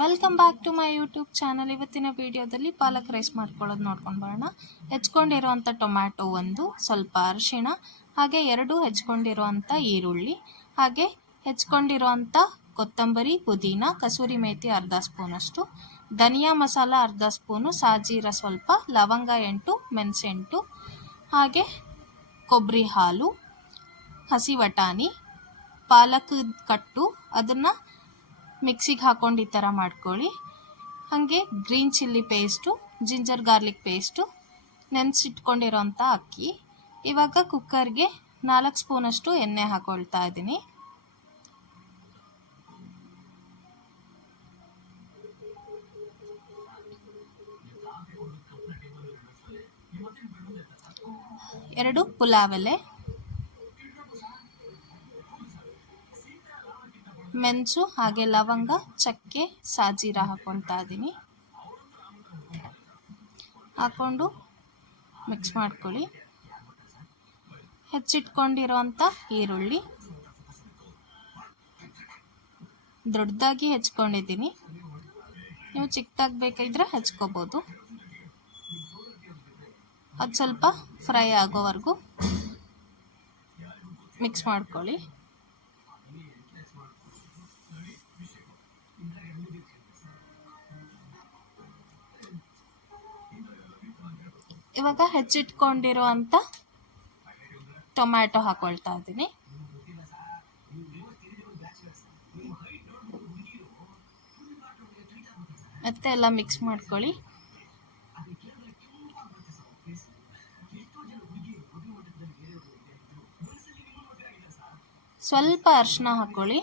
Welcome back to my YouTube channel. ಇವತ್ತಿನ ವಿಡಿಯೋದಲ್ಲಿ ಪಾಲಕ್ rice ಮಾಡ್ಕೊಳ್ಳೋದು ನೋಡ್ಕೊಂಡು ಬರೋಣ. ಹೆಚ್ಕೊಂಡಿರುವಂಥ ಟೊಮ್ಯಾಟೊ ಒಂದು, ಸ್ವಲ್ಪ ಅರಿಶಿಣ, ಹಾಗೆ 2 ಹೆಚ್ಕೊಂಡಿರುವಂಥ ಈರುಳ್ಳಿ, ಹಾಗೆ ಹೆಚ್ಕೊಂಡಿರುವಂಥ ಕೊತ್ತಂಬರಿ, ಪುದೀನ, ಕಸೂರಿ ಮೇಥಿ ಅರ್ಧ ಸ್ಪೂನಷ್ಟು, ಧನಿಯಾ ಮಸಾಲ ಅರ್ಧ ಸ್ಪೂನು, ಸಾಜೀರ ಸ್ವಲ್ಪ, ಲವಂಗ 8, ಮೆಣಸು 8, ಹಾಗೆ ಕೊಬ್ಬರಿ ಹಾಲು, ಹಸಿ ಬಟಾಣಿ, ಪಾಲಕ್ ಕಟ್ಟು ಅದನ್ನು ಮಿಕ್ಸಿಗೆ ಹಾಕೊಂಡು ಈ ಥರ ಮಾಡ್ಕೊಳ್ಳಿ. ಹಾಗೆ green chilli paste, ginger garlic paste, ನೆನೆಸಿಟ್ಕೊಂಡಿರೋಂಥ ಅಕ್ಕಿ. ಇವಾಗ ಕುಕ್ಕರ್ಗೆ 4 ಸ್ಪೂನಷ್ಟು ಎಣ್ಣೆ ಹಾಕೊಳ್ತಾ ಇದ್ದೀನಿ. ಎರಡು ಪುಲಾವ್ ಎಲೆ, ಮೆಣಸು ಹಾಗೆ ಲವಂಗ, ಚಕ್ಕೆ, ಸಾಜೀರ ಹಾಕೊಳ್ತಾ ಇದ್ದೀನಿ. ಹಾಕೊಂಡು ಮಿಕ್ಸ್ ಮಾಡ್ಕೊಳ್ಳಿ. ಹೆಚ್ಚಿಟ್ಕೊಂಡಿರೋಂಥ ಈರುಳ್ಳಿ ದೊಡ್ಡದಾಗಿ ಹೆಚ್ಕೊಂಡಿದ್ದೀನಿ, ನೀವು ಚಿಕ್ಕದಾಗಿ ಬೇಕಾದ್ರೆ ಹೆಚ್ಕೋಬೋದು. ಅದು ಸ್ವಲ್ಪ ಫ್ರೈ ಆಗೋವರೆಗೂ ಮಿಕ್ಸ್ ಮಾಡ್ಕೊಳ್ಳಿ. ಇವಾಗ ಹೆಚ್ಚಿಟ್ಕೊಂಡಿರುವಂಥ ಟೊಮ್ಯಾಟೊ ಹಾಕೊಳ್ತಾ ಇದ್ದೀನಿ. ಮತ್ತೆ ಎಲ್ಲ ಮಿಕ್ಸ್ ಮಾಡ್ಕೊಳ್ಳಿ. ಸ್ವಲ್ಪ ಅರಿಶಿನ ಹಾಕೊಳ್ಳಿ.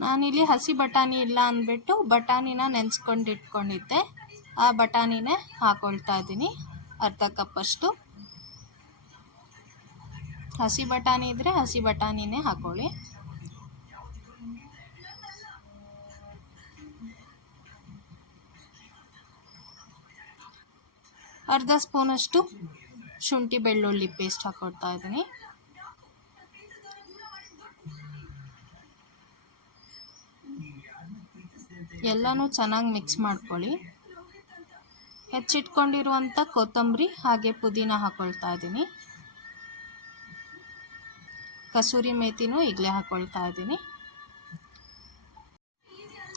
ನಾನಿಲ್ಲಿ ಹಸಿ ಬಟಾಣಿ ಇಲ್ಲ ಅಂದ್ಬಿಟ್ಟು ಬಟಾಣಿನ ನೆನೆಸ್ಕೊಂಡು ಇಟ್ಕೊಂಡಿದ್ದೆ, ಆ ಬಟಾಣಿನೇ ಹಾಕೊಳ್ತಾ ಇದ್ದೀನಿ. ಅರ್ಧ ಕಪ್ಪಷ್ಟು. ಹಸಿ ಬಟಾಣಿ ಇದ್ದರೆ ಹಸಿ ಬಟಾಣಿನೇ ಹಾಕೊಳ್ಳಿ. ಅರ್ಧ ಸ್ಪೂನಷ್ಟು ಶುಂಠಿ ಬೆಳ್ಳುಳ್ಳಿ ಪೇಸ್ಟ್ ಹಾಕೊಳ್ತಾ ಇದ್ದೀನಿ. ಎಲ್ಲನೂ ಚೆನ್ನಾಗಿ ಮಿಕ್ಸ್ ಮಾಡ್ಕೊಳ್ಳಿ. ಹೆಚ್ಚಿಟ್ಕೊಂಡಿರುವಂಥ ಕೊತ್ತಂಬರಿ ಹಾಗೆ ಪುದೀನ ಹಾಕೊಳ್ತಾ ಇದ್ದೀನಿ. ಕಸೂರಿ ಮೇಥಿನೂ ಈಗಲೇ ಹಾಕೊಳ್ತಾ ಇದ್ದೀನಿ.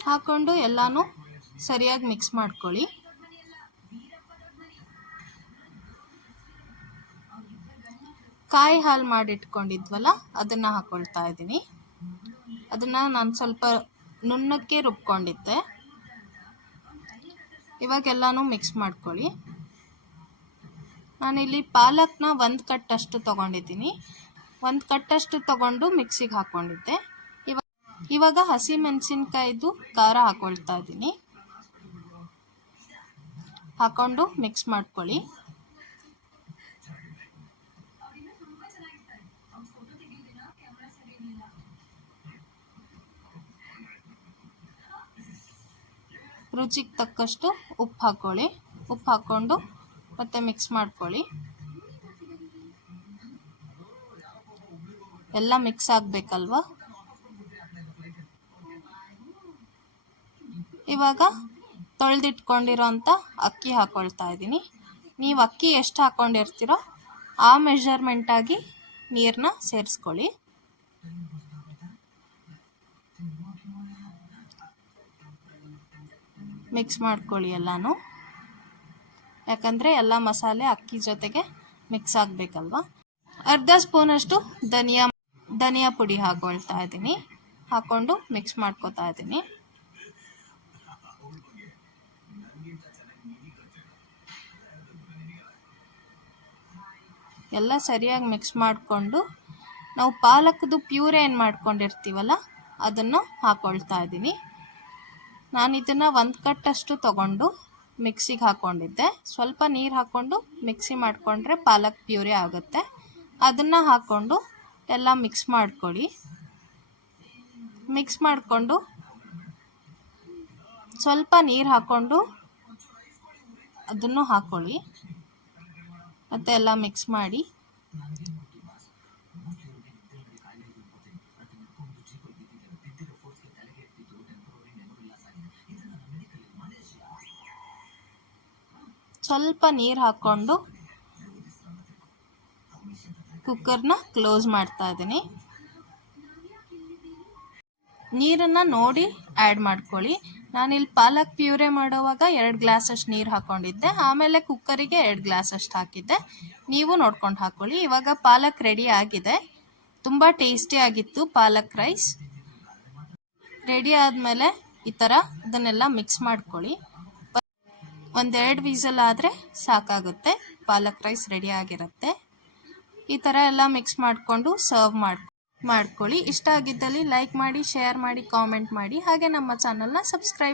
ಹಾಕೊಂಡು ಎಲ್ಲನೂ ಸರಿಯಾಗಿ ಮಿಕ್ಸ್ ಮಾಡ್ಕೊಳ್ಳಿ. ಕಾಯಿ ಹಾಲು ಮಾಡಿಟ್ಕೊಂಡಿದ್ವಲ್ಲ ಅದನ್ನು ಹಾಕೊಳ್ತಾ ಇದ್ದೀನಿ. ಅದನ್ನು ನಾನು ಸ್ವಲ್ಪ ನುಣ್ಣಕ್ಕೆ ರುಬ್ಕೊಂಡಿದ್ದೆ. ಇವಾಗೆಲ್ಲನೂ ಮಿಕ್ಸ್ ಮಾಡ್ಕೊಳ್ಳಿ. ನಾನಿಲ್ಲಿ ಪಾಲಕ್ನ 1 ಕಟ್ಟಷ್ಟು ತೊಗೊಂಡಿದ್ದೀನಿ. 1 ಕಟ್ಟಷ್ಟು ತೊಗೊಂಡು ಮಿಕ್ಸಿಗೆ ಹಾಕ್ಕೊಂಡಿದ್ದೆ. ಇವಾಗ ಹಸಿ ಮೆಣಸಿನ್ಕಾಯ್ದು ಖಾರ ಹಾಕೊಳ್ತಾ ಇದ್ದೀನಿ. ಹಾಕೊಂಡು ಮಿಕ್ಸ್ ಮಾಡ್ಕೊಳ್ಳಿ. ರುಚಿಗೆ ತಕ್ಕಷ್ಟು ಉಪ್ಪು ಹಾಕ್ಕೊಳ್ಳಿ. ಉಪ್ಪು ಹಾಕ್ಕೊಂಡು ಮತ್ತೆ ಮಿಕ್ಸ್ ಮಾಡ್ಕೊಳ್ಳಿ. ಎಲ್ಲ ಮಿಕ್ಸ್ ಆಗಬೇಕಲ್ವ. ಇವಾಗ ತೊಳೆದಿಟ್ಕೊಂಡಿರೋಂಥ ಅಕ್ಕಿ ಹಾಕ್ಕೊಳ್ತಾ ಇದ್ದೀನಿ. ನೀವು ಅಕ್ಕಿ ಎಷ್ಟು ಹಾಕ್ಕೊಂಡಿರ್ತೀರೋ ಆ ಮೆಷರ್ಮೆಂಟಾಗಿ ನೀರನ್ನ ಸೇರಿಸ್ಕೊಳ್ಳಿ. ಮಿಕ್ಸ್ ಮಾಡ್ಕೊಳ್ಳಿ ಎಲ್ಲನೂ, ಯಾಕಂದರೆ ಎಲ್ಲ ಮಸಾಲೆ ಅಕ್ಕಿ ಜೊತೆಗೆ ಮಿಕ್ಸ್ ಆಗಬೇಕಲ್ವ. ಅರ್ಧ ಸ್ಪೂನಷ್ಟು ಧನಿಯಾ ಪುಡಿ ಹಾಕ್ಕೊಳ್ತಾ ಇದ್ದೀನಿ. ಹಾಕ್ಕೊಂಡು ಮಿಕ್ಸ್ ಮಾಡ್ಕೊತಾ ಇದ್ದೀನಿ. ಎಲ್ಲ ಸರಿಯಾಗಿ ಮಿಕ್ಸ್ ಮಾಡಿಕೊಂಡು ನಾವು ಪಾಲಕ್ದು ಪ್ಯೂರಿ ಏನು ಮಾಡ್ಕೊಂಡಿರ್ತೀವಲ್ಲ ಅದನ್ನು ಹಾಕ್ಕೊಳ್ತಾ ಇದ್ದೀನಿ. ನಾನು ಇದನ್ನು 1 ಕಟ್ಟಷ್ಟು ತೊಗೊಂಡು ಮಿಕ್ಸಿಗೆ ಹಾಕ್ಕೊಂಡಿದ್ದೆ. ಸ್ವಲ್ಪ ನೀರು ಹಾಕ್ಕೊಂಡು ಮಿಕ್ಸಿ ಮಾಡಿಕೊಂಡ್ರೆ ಪಾಲಕ್ ಪ್ಯೂರಿ ಆಗುತ್ತೆ. ಅದನ್ನು ಹಾಕ್ಕೊಂಡು ಎಲ್ಲ ಮಿಕ್ಸ್ ಮಾಡ್ಕೊಳ್ಳಿ. ಮಿಕ್ಸ್ ಮಾಡಿಕೊಂಡು ಸ್ವಲ್ಪ ನೀರು ಹಾಕ್ಕೊಂಡು ಅದನ್ನು ಹಾಕ್ಕೊಳ್ಳಿ. ಮತ್ತು ಎಲ್ಲ ಮಿಕ್ಸ್ ಮಾಡಿ ಸ್ವಲ್ಪ ನೀರು ಹಾಕ್ಕೊಂಡು ಕುಕ್ಕರ್ನ ಕ್ಲೋಸ್ ಮಾಡ್ತಾ ಇದ್ದೀನಿ. ನೀರನ್ನು ನೋಡಿ ಆ್ಯಡ್ ಮಾಡ್ಕೊಳ್ಳಿ. ನಾನಿಲ್ಲಿ ಪಾಲಕ್ ಪ್ಯೂರೆ ಮಾಡೋವಾಗ 2 ಗ್ಲಾಸಷ್ಟು ನೀರು ಹಾಕ್ಕೊಂಡಿದ್ದೆ, ಆಮೇಲೆ ಕುಕ್ಕರಿಗೆ 2 ಗ್ಲಾಸಷ್ಟು ಹಾಕಿದ್ದೆ. ನೀವು ನೋಡ್ಕೊಂಡು ಹಾಕ್ಕೊಳ್ಳಿ. ಇವಾಗ ಪಾಲಕ್ ರೆಡಿ ಆಗಿದೆ. ತುಂಬ ಟೇಸ್ಟಿಯಾಗಿತ್ತು ಪಾಲಕ್ ರೈಸ್. ರೆಡಿ ಆದಮೇಲೆ ಈ ಥರ ಅದನ್ನೆಲ್ಲ ಮಿಕ್ಸ್ ಮಾಡ್ಕೊಳ್ಳಿ. 1-2 ವಿಸಲ್ ಆದರೆ ಸಾಕಾಗುತ್ತೆ, ಪಾಲಕ್ ರೈಸ್ ರೆಡಿ ಆಗಿರುತ್ತೆ. ಈ ಥರ ಎಲ್ಲ ಮಿಕ್ಸ್ ಮಾಡಿಕೊಂಡು ಸರ್ವ್ ಮಾಡ್ಕೊಳ್ಳಿ. ಇಷ್ಟ ಆಗಿದ್ದಲ್ಲಿ ಲೈಕ್ ಮಾಡಿ, ಶೇರ್ ಮಾಡಿ, ಕಾಮೆಂಟ್ ಮಾಡಿ. ಹಾಗೆ ನಮ್ಮ ಚಾನಲ್ನ ಸಬ್ಸ್ಕ್ರೈಬ್